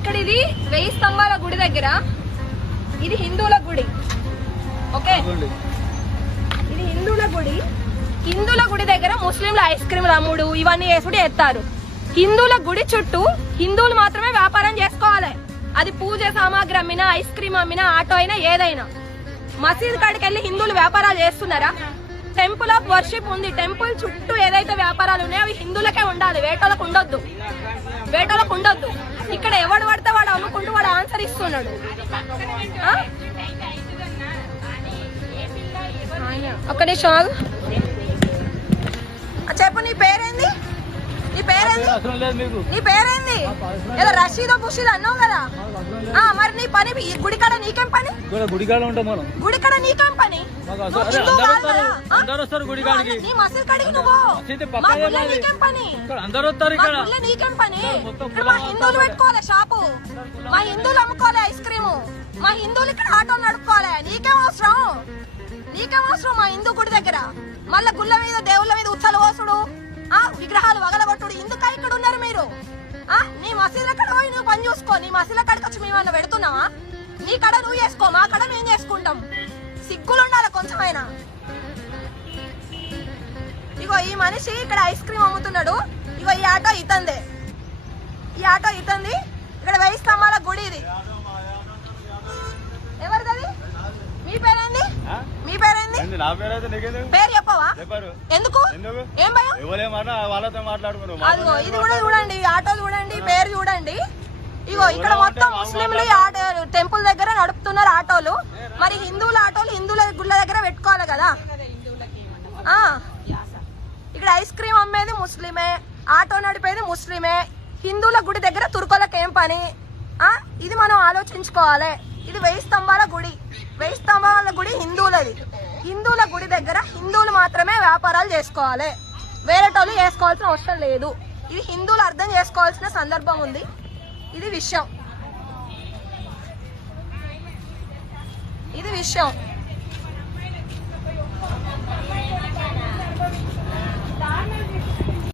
ఇక్కడ ఇది 1000 స్తంభాల గుడి దగ్గర, ఇది హిందువుల గుడి. ఓకే, ఇది హిందువుల గుడి. హిందువుల గుడి దగ్గర ముస్లింలు ఐస్ క్రీమ్లు అమ్ముడు ఇవన్నీ వేసుడు ఎత్తారు. హిందువుల గుడి చుట్టూ హిందువులు మాత్రమే వ్యాపారం చేసుకోవాలి. అది పూజ సామాగ్రి అమ్మినా, ఐస్ క్రీమ్ అమ్మినా, ఆటో అయినా ఏదైనా. మసీద్ కాడికి వెళ్ళి హిందువులు వ్యాపారాలు చేస్తున్నారా? టెంపుల్ ఆఫ్ వర్షిప్ ఉంది. టెంపుల్ చుట్టూ ఏదైతే వ్యాపారాలు ఉన్నాయో అవి హిందువులకే ఉండాలి, వేటోళ్ళకు ఉండొద్దు. వేటోళ్ళకు ఉండొద్దు. ఇక్కడ ఎవడు పడితే వాడు అమ్ముకుంటూ వాడు ఆన్సర్ ఇస్తున్నాడు. ఒక్క నిమిషం ఆగు. చెప్పు, నీ పేరేంది? నీ పేరేంది? నీ పేరేంది? ఏదో రషీదో బుషీదో అన్నావు కదా. మరి నీ పని గుడికాడ నీకేం పని? గుడికాడ ఉంటాం మనం. గుడికాడ నీకేం పని? నీ మసీద్ కాడికి నువ్వు నీకేం పని? నీకేం పని? మా హిందువులు పెట్టుకోవాలి షాపు, మా హిందువులు అమ్ముకోవాలి ఐస్ క్రీము, మా హిందువులు ఇక్కడ ఆటో నడుపుకోవాలి. నీకేం అవసరం? నీకేం అవసరం మా హిందూ గుడి దగ్గర? మళ్ళా గుళ్ళ మీద దేవుళ్ళ మీద ఉచ్చలు పోసుడు, విగ్రహాలు వగలగొట్టుడు. ఇందుక ఇక్కడ ఉన్నారు మీరు? నీ మసీదుల కడ పోయి నువ్వు పని చూసుకో. నీ మసీదుల కడకి వచ్చి మేమన్నా పెడుతున్నావా? నీ కడ నువ్వు చేసుకో, మా కడ మేము చేసుకుంటాం. సిగ్గులు ఉండాలి కొంచెమైనా. ఇగో ఈ మనిషి ఇక్కడ ఐస్ క్రీమ్ అమ్ముతున్నాడు. ఇగో ఈ ఆటో ఇతందే, ఈ ఆటో ఇతంది. ఇక్కడ 1000 స్తంభాల గుడి ఇది. ఎవరిది? మీ పేరేంది? మీ పేరేంది? పేరు చెప్పవా? ఎందుకు? ఏం భయం? అదిగో ఇది కూడా చూడండి, ఆటో చూడండి, పేరు చూడండి. ఇగో ఇక్కడ మొత్తం ముస్లింలు టెంపుల్ దగ్గర నడుపుతున్నారు ఆటోలు. మరి హిందువుల ఆటోలు హిందువుల గుళ్ళ దగ్గర పెట్టుకోవాలి కదా. ఇక్కడ ఐస్ క్రీమ్ అమ్మేది ముస్లిమే, ఆటో నడిపేది ముస్లిమే. హిందువుల గుడి దగ్గర తుర్కోలకు ఏం పని? ఇది మనం ఆలోచించుకోవాలి. ఇది 1000 స్తంభాల గుడి. 1000 స్తంభాల గుడి హిందువులది. హిందువుల గుడి దగ్గర హిందువులు మాత్రమే వ్యాపారాలు చేసుకోవాలి, వేరేటోళ్ళు చేసుకోవాల్సిన అవసరం లేదు. ఇది హిందువులు అర్థం చేసుకోవాల్సిన సందర్భం ఉంది. ఇది విషయం, ఇది విషయం.